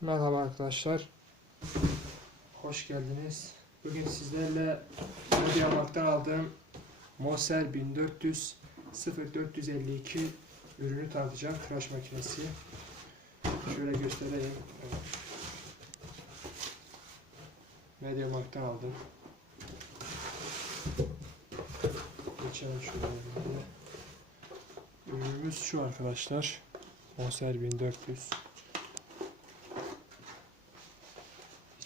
Merhaba arkadaşlar. Hoş geldiniz. Bugün sizlerle Mediamarkt'tan aldığım Moser 1400 0452 ürünü tanıtacağım. Tıraş makinesi. Şöyle göstereyim. Evet. Mediamarkt'tan aldım. Geçelim şöyle. Ürünümüz şu arkadaşlar. Moser 1400.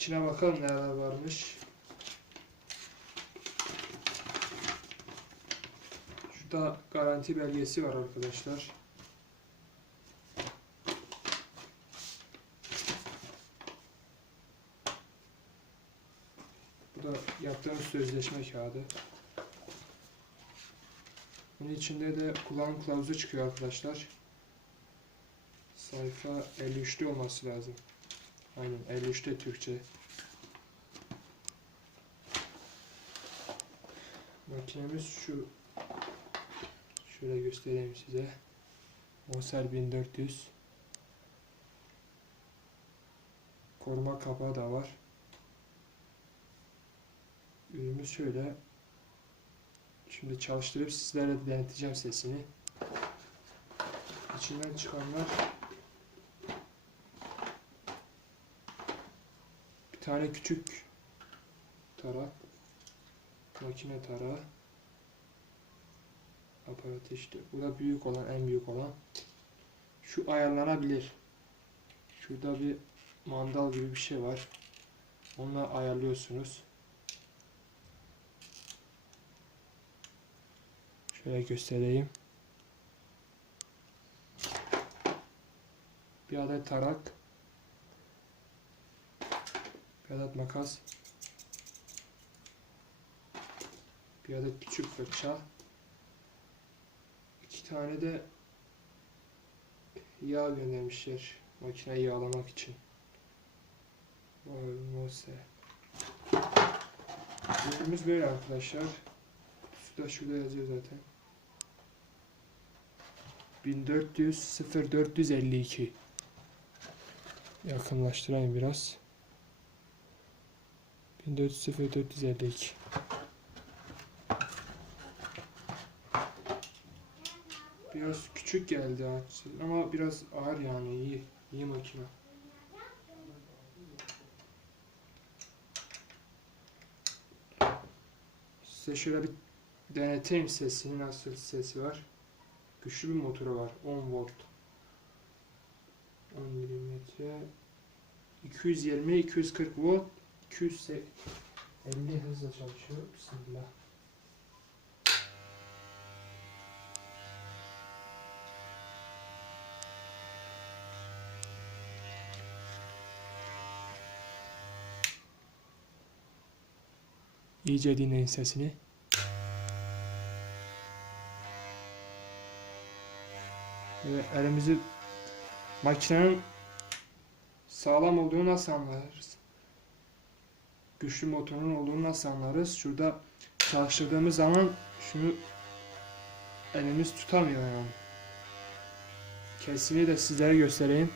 İçine bakalım neler varmış. Şurada garanti belgesi var arkadaşlar. Bu da yaptığımız sözleşme kağıdı. Bunun içinde de kullanım kılavuzu çıkıyor arkadaşlar. Sayfa 53'te olması lazım. Aynen 53'te Türkçe. Makinemiz şu. Şöyle göstereyim size. Moser 1400. Koruma kapağı da var. Ürünümüz şöyle. Şimdi çalıştırıp sizlere de deneteceğim sesini. İçinden çıkanlar Bir tane küçük tarak, makine tarağı, aparatı işte. Bu da büyük olan, en büyük olan. Şu ayarlanabilir. Şurada bir mandal gibi bir şey var. Onunla ayarlıyorsunuz. Şöyle göstereyim. Bir adet tarak. Bir makas. Bir adet küçük fırça. iki tane de yağ göndermişler. Makineyi yağlamak için. Vay Mose. Ürünümüz böyle arkadaşlar. Kutusu da şurada yazıyor zaten. 1400 0452 Yakınlaştırayım biraz. 1400 0452 Biraz küçük geldi ha. ama biraz ağır yani iyi. İyi makine. Size şöyle bir deneteyim sesini nasıl sesi var. Güçlü bir motoru var. 10 volt. 10 milimetre. 220 240 volt 250 hızla çalışıyor. Bismillah. İyice dinleyin sesini. Ve elimizi makinenin sağlam olduğunu nasıl anlarız? Güçlü motorun olduğunu nasıl anlarız? Şurada çalıştırdığımız zaman şunu elimiz tutamıyor yani. Kesini de sizlere göstereyim.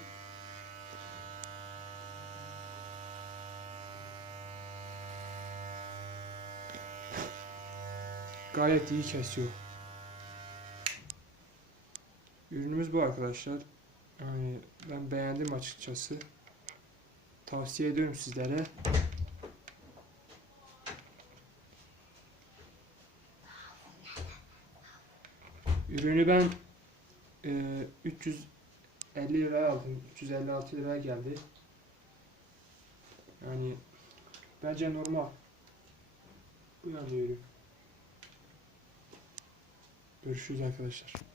Gayet iyi kesiyor. Ürünümüz bu arkadaşlar. Yani ben beğendim açıkçası. Tavsiye ediyorum sizlere. Ürünü ben e, 350 liraya aldım. 356 liraya geldi. Yani bence normal. Bu yani ürün. Görüşürüz arkadaşlar.